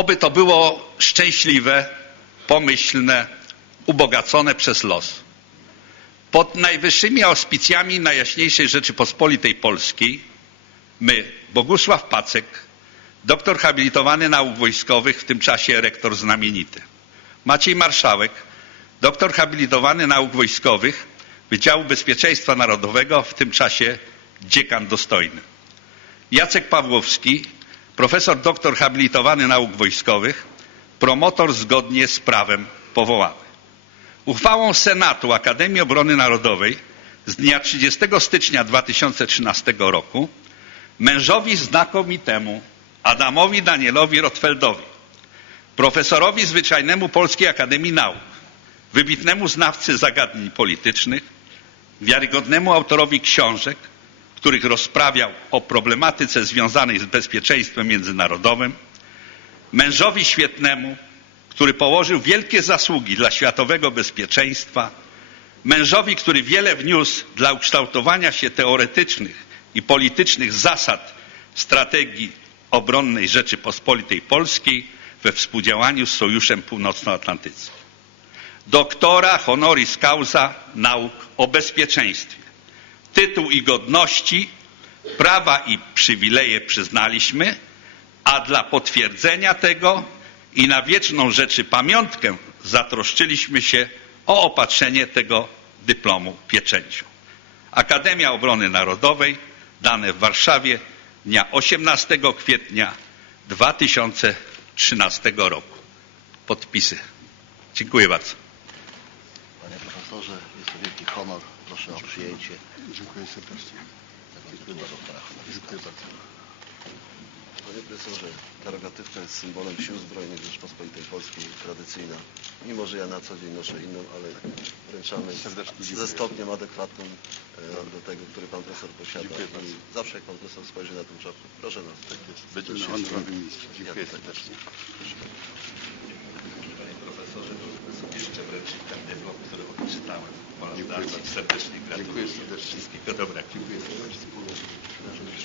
Oby to było szczęśliwe, pomyślne, ubogacone przez los. Pod najwyższymi auspicjami Najjaśniejszej Rzeczypospolitej Polskiej my, Bogusław Pacek, doktor habilitowany nauk wojskowych, w tym czasie rektor znamienity, Maciej Marszałek, doktor habilitowany nauk wojskowych Wydziału Bezpieczeństwa Narodowego, w tym czasie dziekan dostojny, Jacek Pawłowski, profesor doktor habilitowany nauk wojskowych, promotor zgodnie z prawem powołany. Uchwałą Senatu Akademii Obrony Narodowej z dnia 30 stycznia 2013 roku mężowi znakomitemu Adamowi Danielowi Rotfeldowi, profesorowi zwyczajnemu Polskiej Akademii Nauk, wybitnemu znawcy zagadnień politycznych, wiarygodnemu autorowi książek, których rozprawiał o problematyce związanej z bezpieczeństwem międzynarodowym, mężowi świetnemu, który położył wielkie zasługi dla światowego bezpieczeństwa, mężowi, który wiele wniósł dla ukształtowania się teoretycznych i politycznych zasad strategii obronnej Rzeczypospolitej Polskiej we współdziałaniu z Sojuszem Północnoatlantyckim. Doktora honoris causa nauk o bezpieczeństwie. Tytuł i godności, prawa i przywileje przyznaliśmy, a dla potwierdzenia tego i na wieczną rzeczy pamiątkę zatroszczyliśmy się o opatrzenie tego dyplomu pieczęcią. Akademia Obrony Narodowej, dane w Warszawie dnia 18 kwietnia 2013 roku. Podpisy. Dziękuję bardzo. Profesorze, jest to wielki honor. Proszę o przyjęcie Dziękuję serdecznie. doktora honoris Dziękuję bardzo. Panie profesorze, derogatywka jest symbolem sił zbrojnych Rzeczpospolitej Polskiej, tradycyjna. Mimo, że ja na co dzień noszę inną, ale wręczamy ze dziękuję. stopniem adekwatnym e, do tego, który pan profesor posiada. Dziękuję I bardzo. zawsze jak pan profesor spojrzy na ten czapkę, proszę nas. Tak jest. Honorowym miejscu. Dziękuję serdecznie. Panie profesorze, jeszcze wręczyć ten dyplom, który odczytałem po raz Dziękuję bardzo. Serdecznie Dziękuję gratuluję. serdecznie. Wszystkiego dobrego. Dziękuję serdecznie.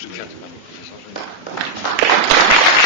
Dziękuję panu profesorze. Bardzo dziękuję